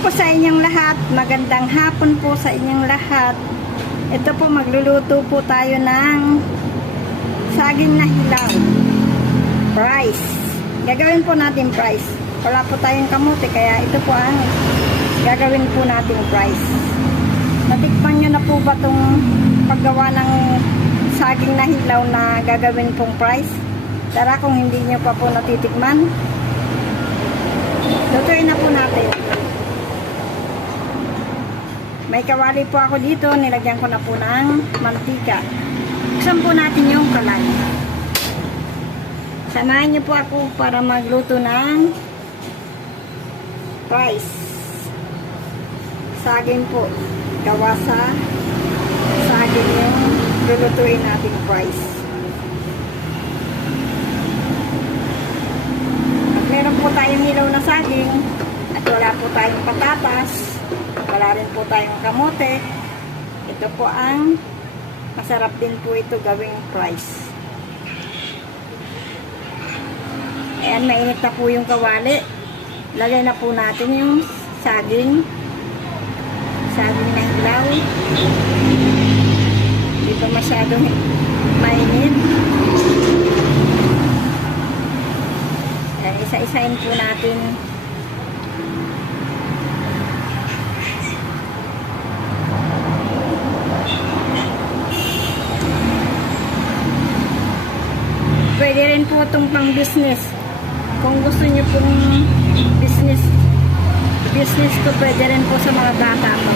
po sa inyong lahat. Magandang hapon po sa inyong lahat. Ito po, magluluto po tayo ng saging na hilaw. Rice. Gagawin po natin rice. Wala po tayong kamote, kaya ito po ang gagawin po natin rice. Natikman nyo na po ba itong paggawa ng saging na hilaw na gagawin pong rice? Tara, kung hindi nyo pa po natitikman, lutuin na po natin. May kawali po ako dito, nilagyan ko na po ng mantika. Buksan po natin yung kalay. Samahan niyo po ako para magluto ng rice. Saging po. Gawa sa saging yung lulutuin natin rice. At meron po tayong hilaw na saging. At wala po tayong patatas. Wala rin po tayong kamote. Ito po ang masarap din po ito gawing rice. Ayan, mainit na po yung kawali. Lagay na po natin yung saging. Saging na hilaw. Hindi pa masyadong mainit. Ayan, isa-isahin po natin. Pwede rin po itong pang business. Kung gusto nyo pong business to, pwede rin po sa mga bata mo.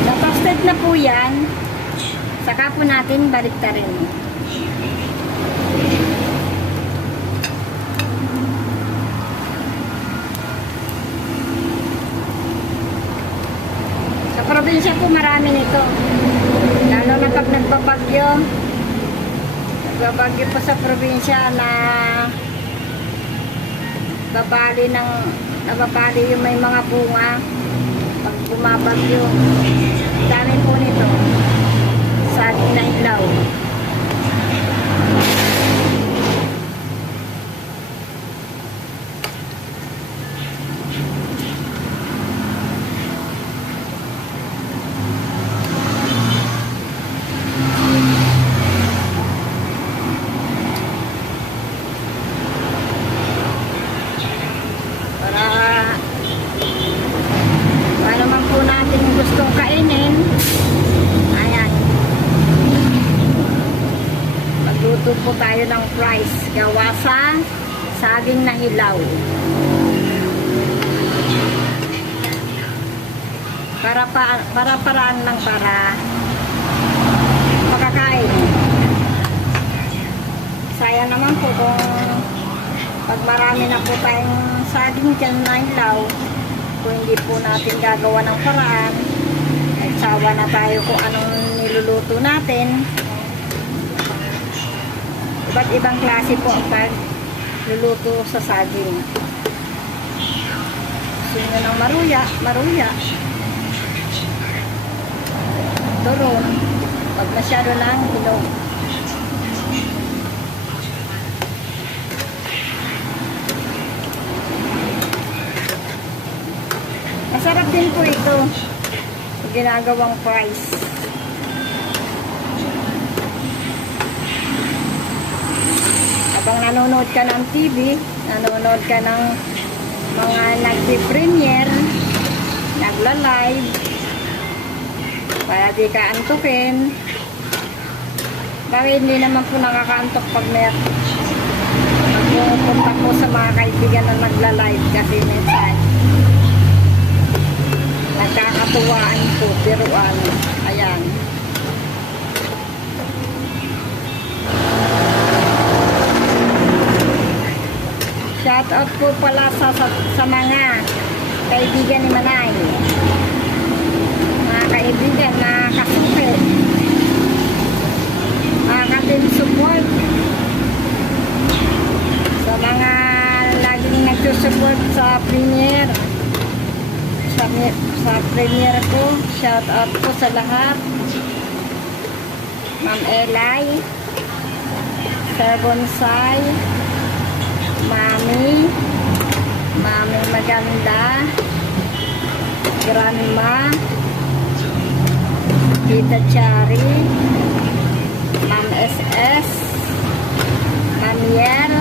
Na-toasted na po yan, saka po natin baliktarin. Probinsya po marami nito, lalo na pag nagbabagyo po sa probinsya na nababali yung may mga bunga pag bumabagyo. Dami po nito, saging na hilaw. Magluto po tayo ng rice gawa sa saging na hilaw. Paraan lang para makakain. Sayang naman po kung pag marami na po tayong saging dyan na hilaw, kung hindi po natin gagawa ng paraan, nagsawa na tayo kung anong niluluto natin. Iba't ibang klase po ang pagluluto sa saging. Gusto nyo ng maruya. Turon. Pag masyado lang, hinog. Masarap din po ito. Ginagawang rice. Habang nanonood ka ng TV, nanonood ka ng mga nagpi-premiere, nagla-live, para di ka antukin. Bakit hindi naman po nakakaantok pag pupunta po sa mga kaibigan na nagla-live kasi minsan nagkakatuwaan po, biruan. Ayan. Shout out po pala sa mga kaibigan ni Manay. Mga kaibigan na kasuke. Mga ka-team support. Sa mga laging nagsusupport sa premiere. Sa premiere ko, shout out po sa lahat. Ma'am Elay, Sir Bonsai, Mami Maganda, Grandma, Tita Chari, Ma'am SS, Ma'am Yel,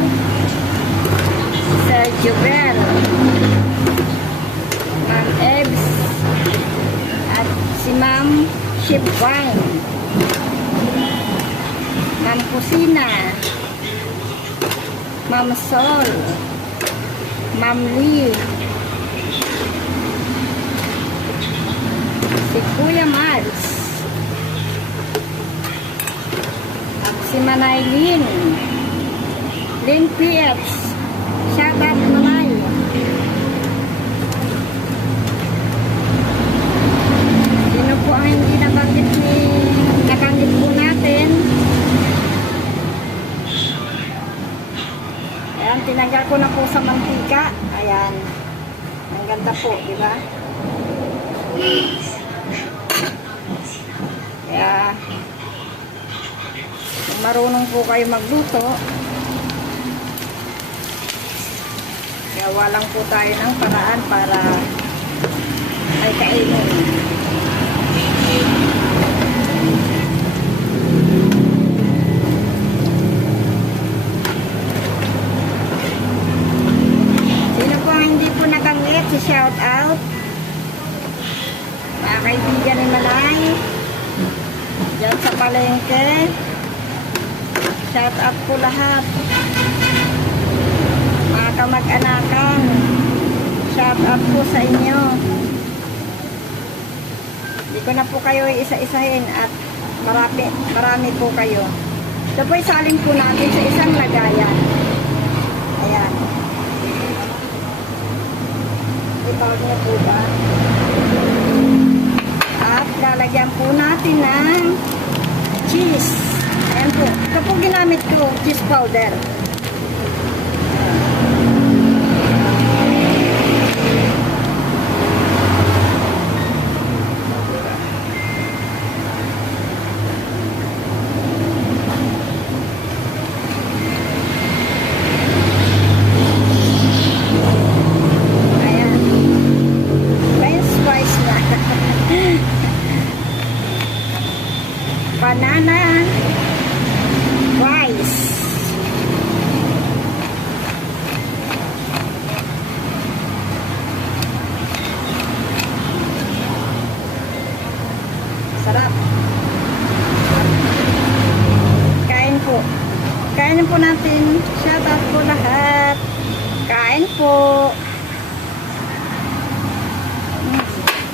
Sir Jubel, Ma'am Ebs, at si Ma'am Shipwine, Ma'am Kusina, Ma'am Sol, Ma'am Lee, si Kuya Mars, at si Manay Lynn PX, shout out Manay. Sino po ang hindi nabanggit po natin? Ayan, tinanggal ko na po sa mantika. Ayan. Ang ganda po, di ba? Kaya, kung marunong po kayo magluto, gawa lang po tayo ng paraan para ay kainin. Hindi po nakangit, si shout out mga kaibigan ni Manay dyan sa palengke, shout out po lahat, mga kamag-anakan, shout out po sa inyo. Hindi ko na po kayo isa-isahin at marami po kayo. Ito po isalin po natin sa isang lagayan. Ayan, itawag niya po ba? At lalagyan po natin ng cheese. Ayan po. Ito po ginamit ko, cheese powder. Banana rice. Sarap. Kain po. Kainin po natin. Shout out po lahat. Kain po.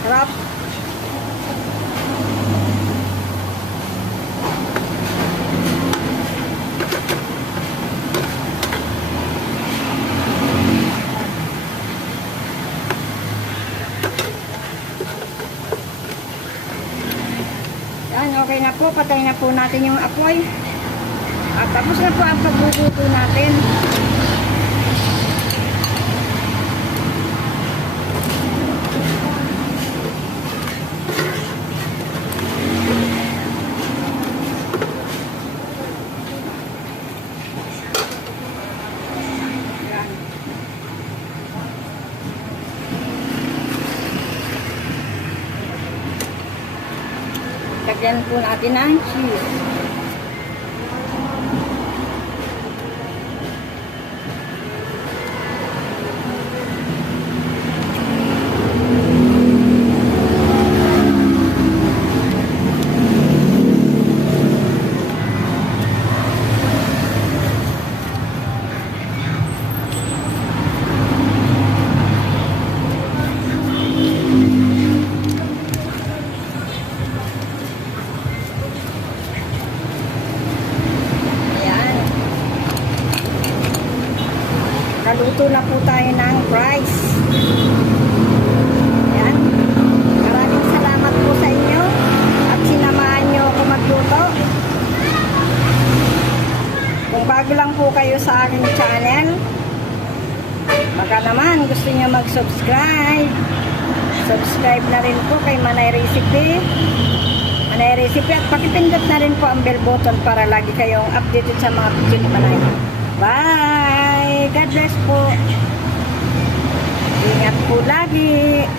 Sarap. Okay na po, patay na po natin yung apoy. At tapos na po ang pagluluto natin. Lagyan po natin ang cheese. Luto na po tayo ng fries. Ayan. Maraming salamat po sa inyo at sinamahan nyo ako magluto. Kung bago lang po kayo sa aking channel, baka naman gusto nyo mag-subscribe. Subscribe na rin po kay Manay Recipe. Panay Recipe at pakipindot na rin po ang bell button para lagi kayong updated sa mga video ni Panay. Bye! God bless po! Ingat po lagi!